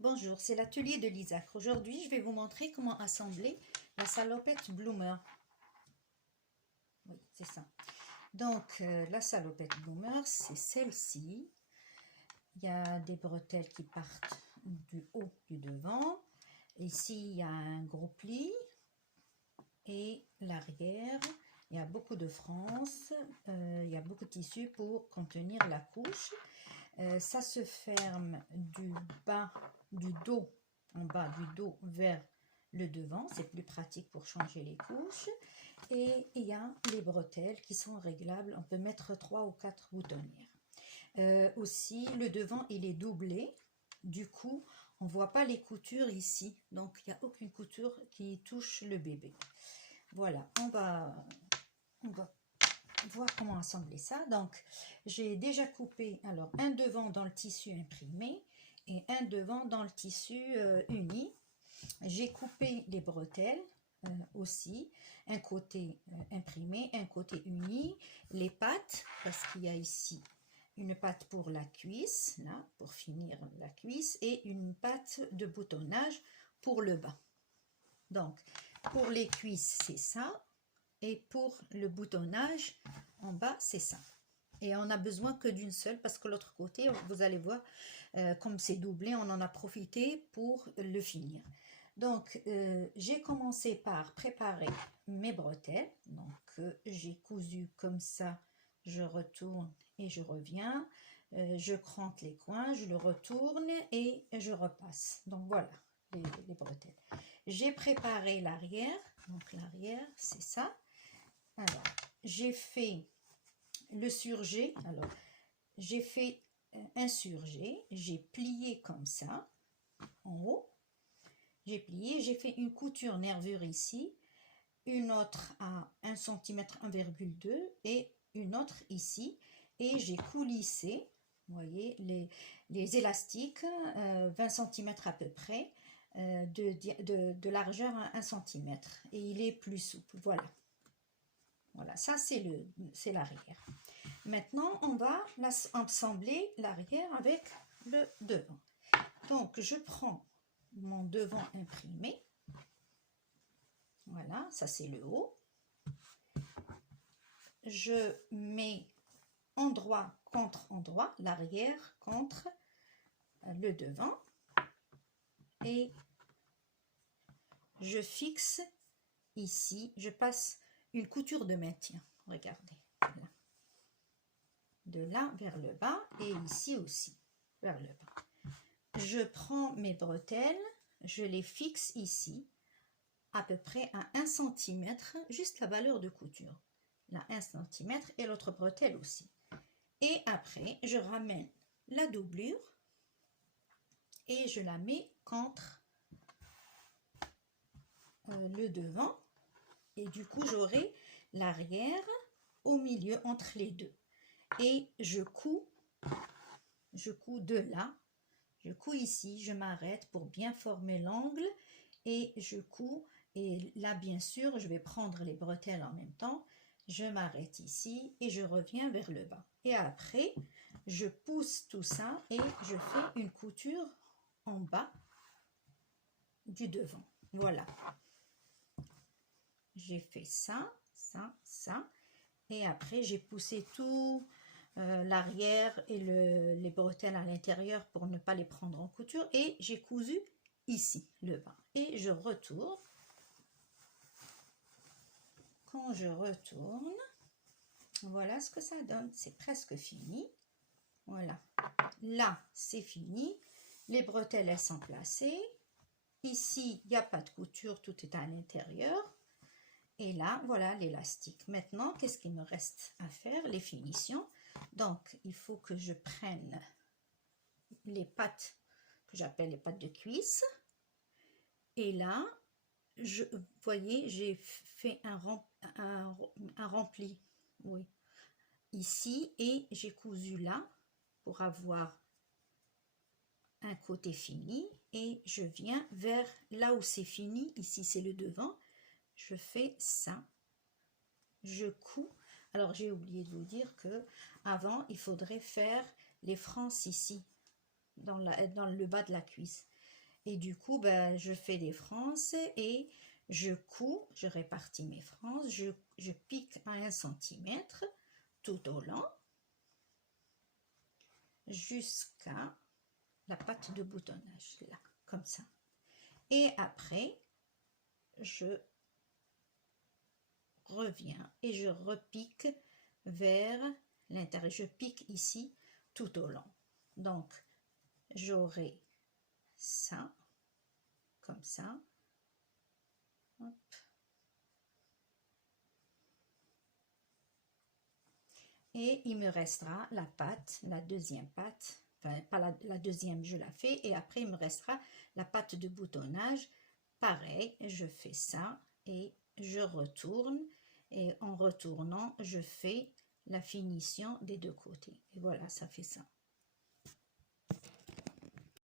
Bonjour, c'est l'atelier de l'Isaac. Aujourd'hui, je vais vous montrer comment assembler la salopette Bloomer. Oui, c'est ça. Donc, la salopette Bloomer, c'est celle-ci. Il y a des bretelles qui partent du haut du devant. Ici, il y a un gros pli. Et l'arrière, il y a beaucoup de France. Il y a beaucoup de tissu pour contenir la couche. Ça se ferme du bas du dos, en bas du dos vers le devant. C'est plus pratique pour changer les couches. Et il y a les bretelles qui sont réglables. On peut mettre 3 ou 4 boutonnières. Aussi, le devant, il est doublé. Du coup, on ne voit pas les coutures ici. Donc, il n'y a aucune couture qui touche le bébé. Voilà, on va voir comment assembler ça. Donc, j'ai déjà coupé un devant dans le tissu imprimé et un devant dans le tissu uni. J'ai coupé les bretelles aussi, un côté imprimé, un côté uni, les pattes, parce qu'il y a ici une patte pour la cuisse, là, pour finir la cuisse, et une patte de boutonnage pour le bas. Donc, pour les cuisses, c'est ça. Et pour le boutonnage, en bas, c'est ça. Et on n'a besoin que d'une seule parce que l'autre côté, vous allez voir, comme c'est doublé, on en a profité pour le finir. Donc, j'ai commencé par préparer mes bretelles. Donc, j'ai cousu comme ça, je retourne et je reviens. Je crante les coins, je le retourne et je repasse. Donc, voilà les bretelles. J'ai préparé l'arrière. Donc, l'arrière, c'est ça. Alors, j'ai fait le surjet. Alors, j'ai fait un surjet. J'ai plié comme ça, en haut. J'ai plié. J'ai fait une couture nervure ici. Une autre à 1 cm, 1,2 et une autre ici. Et j'ai coulissé, vous voyez, les élastiques, 20 cm à peu près, de largeur à 1 cm. Et il est plus souple, voilà. Voilà, ça c'est l'arrière. Maintenant, on va assembler l'arrière avec le devant. Donc, je prends mon devant imprimé. Voilà, ça c'est le haut. Je mets endroit contre endroit, l'arrière contre le devant. Et je fixe ici, je passe une couture de maintien. Regardez, voilà. De là vers le bas et ici aussi vers le bas. Je prends mes bretelles, je les fixe ici à peu près à 1 cm, juste la valeur de couture. Là 1 cm et l'autre bretelle aussi. Et après je ramène la doublure et je la mets contre le devant et du coup j'aurai l'arrière au milieu entre les deux. Et je couds de là, je couds ici, je m'arrête pour bien former l'angle et je couds. Et là, bien sûr, je vais prendre les bretelles en même temps. Je m'arrête ici et je reviens vers le bas. Et après, je pousse tout ça et je fais une couture en bas du devant. Voilà. J'ai fait ça, ça, ça. Et après, j'ai poussé tout l'arrière et les bretelles à l'intérieur pour ne pas les prendre en couture. Et j'ai cousu ici, le bas. Et je retourne. Quand je retourne, voilà ce que ça donne. C'est presque fini. Voilà. Là, c'est fini. Les bretelles, elles sont placées. Ici, il n'y a pas de couture. Tout est à l'intérieur. Et là, voilà l'élastique. Maintenant, qu'est-ce qu'il me reste à faire? Les finitions. Donc, il faut que je prenne les pattes que j'appelle les pattes de cuisse. Et là, vous voyez, j'ai fait un rempli, oui, ici, et j'ai cousu là pour avoir un côté fini. Et je viens vers là où c'est fini. Ici, c'est le devant. Je fais ça. Je couds. Alors, j'ai oublié de vous dire que avant, il faudrait faire les frances ici, dans le bas de la cuisse. Et du coup, ben, je fais des frances et je couds, je répartis mes frances, je pique à 1 cm tout au long jusqu'à la patte de boutonnage, là, comme ça. Et après, je reviens et je repique vers l'intérieur. Je pique ici tout au long. Donc, j'aurai ça, comme ça. Hop. Et il me restera la patte, la deuxième patte, enfin pas la deuxième, je la fais, et après il me restera la patte de boutonnage. Pareil, je fais ça et je retourne, et en retournant, je fais la finition des deux côtés. Et voilà, ça fait ça.